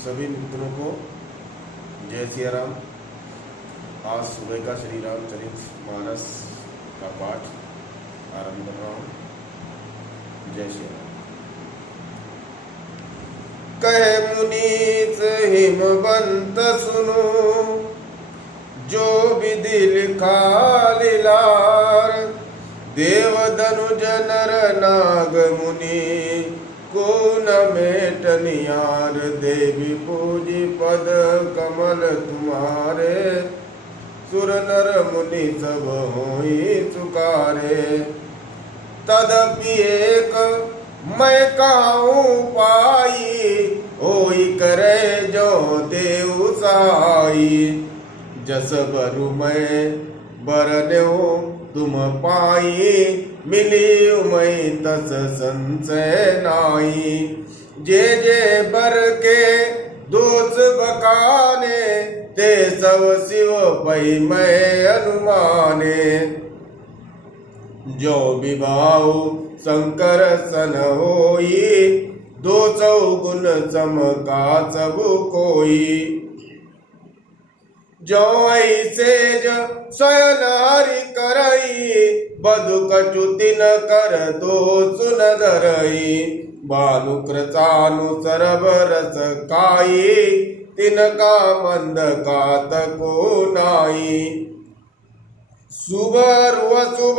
सभी मित्रों को जय सिया राम। आज सुबह का श्री रामचरित मानस का पाठ आरंभ कर रहा हूँ। जय श्री राम। कहे मुनीस हिमवंत सुनो, जो विधि लिखा लीलार। देव धनुज नर नाग मुनि, को न मेटनियार। देवी पूजी पद कमल तुम्हारे, सुर नर मुनि सब होई सुकारे। तदपि एक मैं काहूँ पाई, होई करे जो देव साई। जस बरु मैं बरन्यो तुम पाई, मिली उमई तस संशय नाई। जे जे बर के दोष बकाने, ते सब शिव पै मैं अनुमाने। जो विभाव शंकर सन होई, दो सौ गुण सम का सब कोई। जो ऐसे स्वयं हरि करई, बधु कचुति न कर दो सुन धरई। बालुकृतानु सरब रस खाई, तिनका मंद कात को नाई। शुभ अशुभ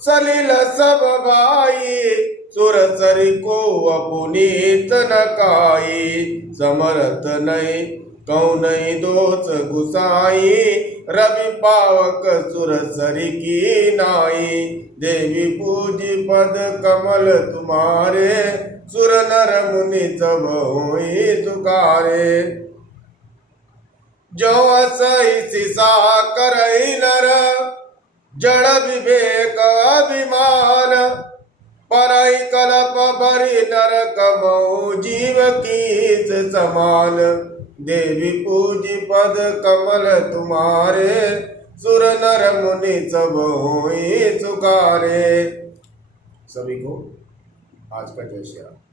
सलिल सब भाई, सुर सरि को अपुनीत न काई। समर्थ नहीं कौ नहीं दोष गुसाई, रवि पावक सुर सरि की नाई। देवी पूजी पद कमल तुम्हारे, सुर नर मुनि सब होई सुकारे। जो असई सिसा करई नर, जड़ विवेक अभिमान। परई कल्प भरी नरक मऊ, जीव कीस समान। देवी पूजी पद कमल तुम्हारे, सुर नर मुनि सब होई सुकारे। सभी को आज का जय श्री राम।